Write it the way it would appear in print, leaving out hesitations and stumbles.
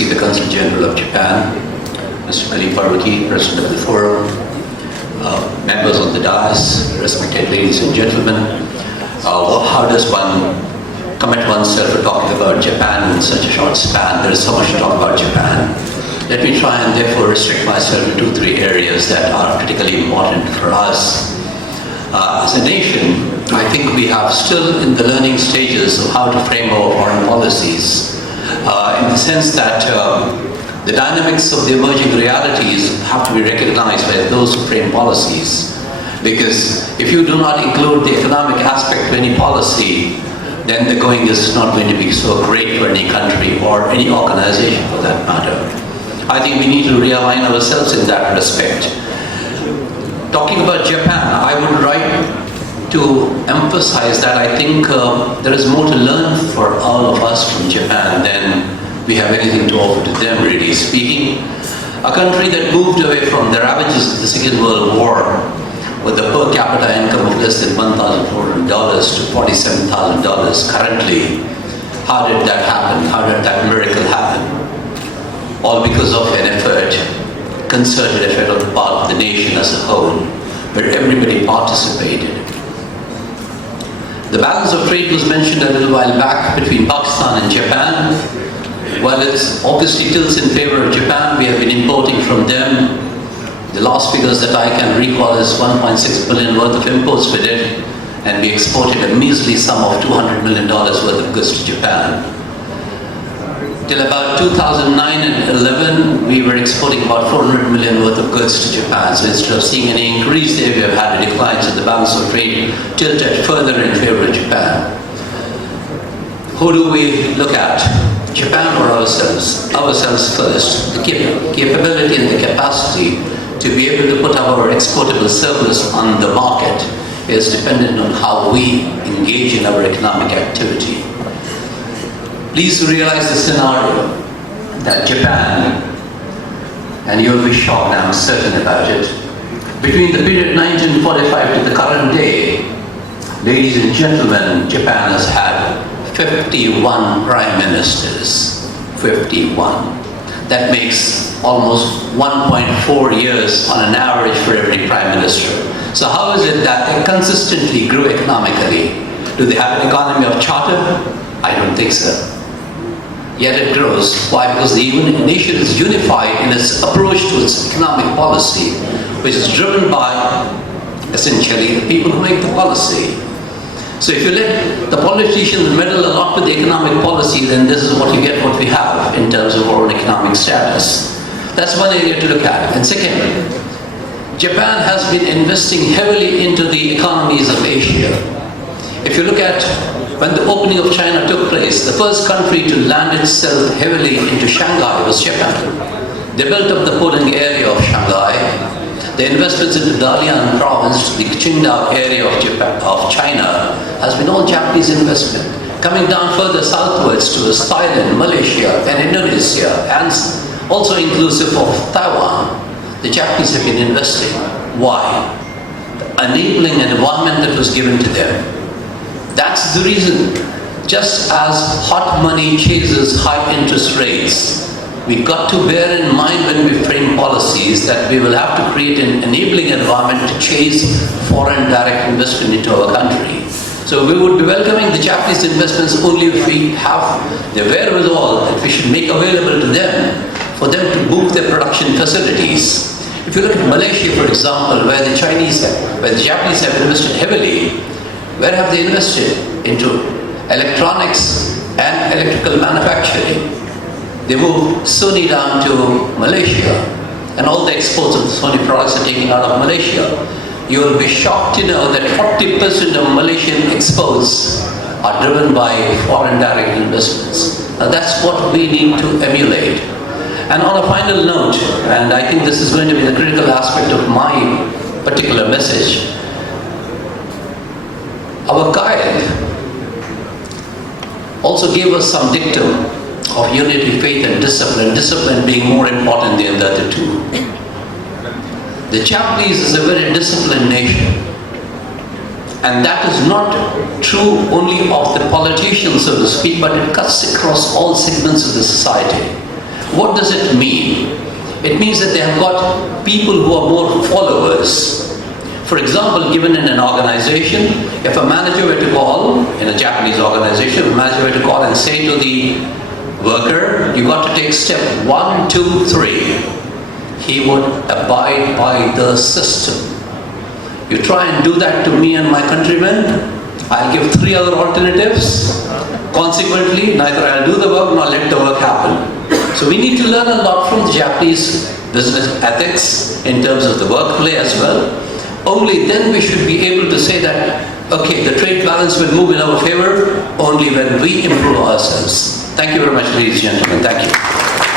see the Consul General of Japan, Mr. Ali Faruqi, President of the Forum, members on the dais, respected ladies and gentlemen. How does one commit oneself to talking about Japan in such a short span? There is so much to talk about Japan. Let me try and therefore restrict myself to 2-3 areas that are critically important for us. As a nation, I think we have still in the learning stages of how to frame our foreign policies, in the sense that the dynamics of the emerging realities have to be recognized by those who frame policies. Because if you do not include the economic aspect of any policy, then the going is not going to be so great for any country or any organization for that matter. I think we need to realign ourselves in that respect. Talking about Japan, I would like to emphasize that I think there is more to learn for all of us from Japan than we have anything to offer to them, really speaking. A country that moved away from the ravages of the Second World War with a per capita income of less than $1,400 to $47,000 currently. How did that happen? How did that miracle happen? All because of an effort, concerted effort on the part of the nation as a whole, where everybody participated. The balance of trade was mentioned a little while back between Pakistan and Japan. While it obviously tilts in favor of Japan, we have been importing from them. The last figures that I can recall is 1.6 billion worth of imports we did, and we exported a measly sum of $200 million worth of goods to Japan. Till about 2009 and 11, we were exporting about 400 million worth of goods to Japan. So instead of seeing any increase there, we have had a decline, so the balance of trade tilted further in favor of Japan. Who do we look at? Japan or ourselves? Ourselves first. The capability and the capacity to be able to put our exportable surplus on the market is dependent on how we engage in our economic activity. Please realize the scenario that Japan, and you'll be shocked, I'm certain about it, between the period 1945 to the current day, ladies and gentlemen, Japan has had 51 prime ministers. 51. That makes almost 1.4 years on an average for every prime minister. So how is it that they consistently grew economically? Do they have an economy of charter? I don't think so. Yet it grows. Why? Because the nation is unified in its approach to its economic policy, which is driven by, essentially, the people who make the policy. So if you let the politicians meddle a lot with the economic policy, then this is what you get, what we have in terms of our own economic status. That's one area to look at. And second, Japan has been investing heavily into the economies of Asia. If you look at when the opening of China took place, the first country to land itself heavily into Shanghai was Japan. They built up the pooling area of Shanghai. The investments in the Dalian province, the Qingdao area of China, has been all Japanese investment. Coming down further southwards to Thailand, Malaysia, and Indonesia, and also inclusive of Taiwan, the Japanese have been investing. Why? Enabling an environment that was given to them. That's the reason. Just as hot money chases high interest rates, we've got to bear in mind when we frame policies that we will have to create an enabling environment to chase foreign direct investment into our country. So we would be welcoming the Japanese investments only if we have the wherewithal that we should make available to them for them to move their production facilities. If you look at Malaysia, for example, where the Japanese have invested heavily, where have they invested? Into electronics and electrical manufacturing. They moved Sony down to Malaysia, and all the exports of the Sony products are taken out of Malaysia. You will be shocked to know that 40% of Malaysian exports are driven by foreign direct investments. Now that's what we need to emulate. And on a final note, and I think this is going to be the critical aspect of my particular message, our guide also gave us some dictum of unity, faith, and discipline being more important than the other two. The Japanese is a very disciplined nation, and that is not true only of the politicians, so to speak, but it cuts across all segments of the society. What does it mean? It means that they have got people who are more followers. For example, given in an organization, if a manager were to call, in a Japanese organization, a manager were to call and say to the worker, you got to take step 1, 2, 3. He would abide by the system. You try and do that to me and my countrymen, I'll give 3 other alternatives. Consequently, neither I'll do the work nor let the work happen. So we need to learn a lot from the Japanese business ethics in terms of the workplace as well. Only then we should be able to say that, okay, the trade balance will move in our favor only when we improve ourselves. Thank you very much, ladies and gentlemen. Thank you.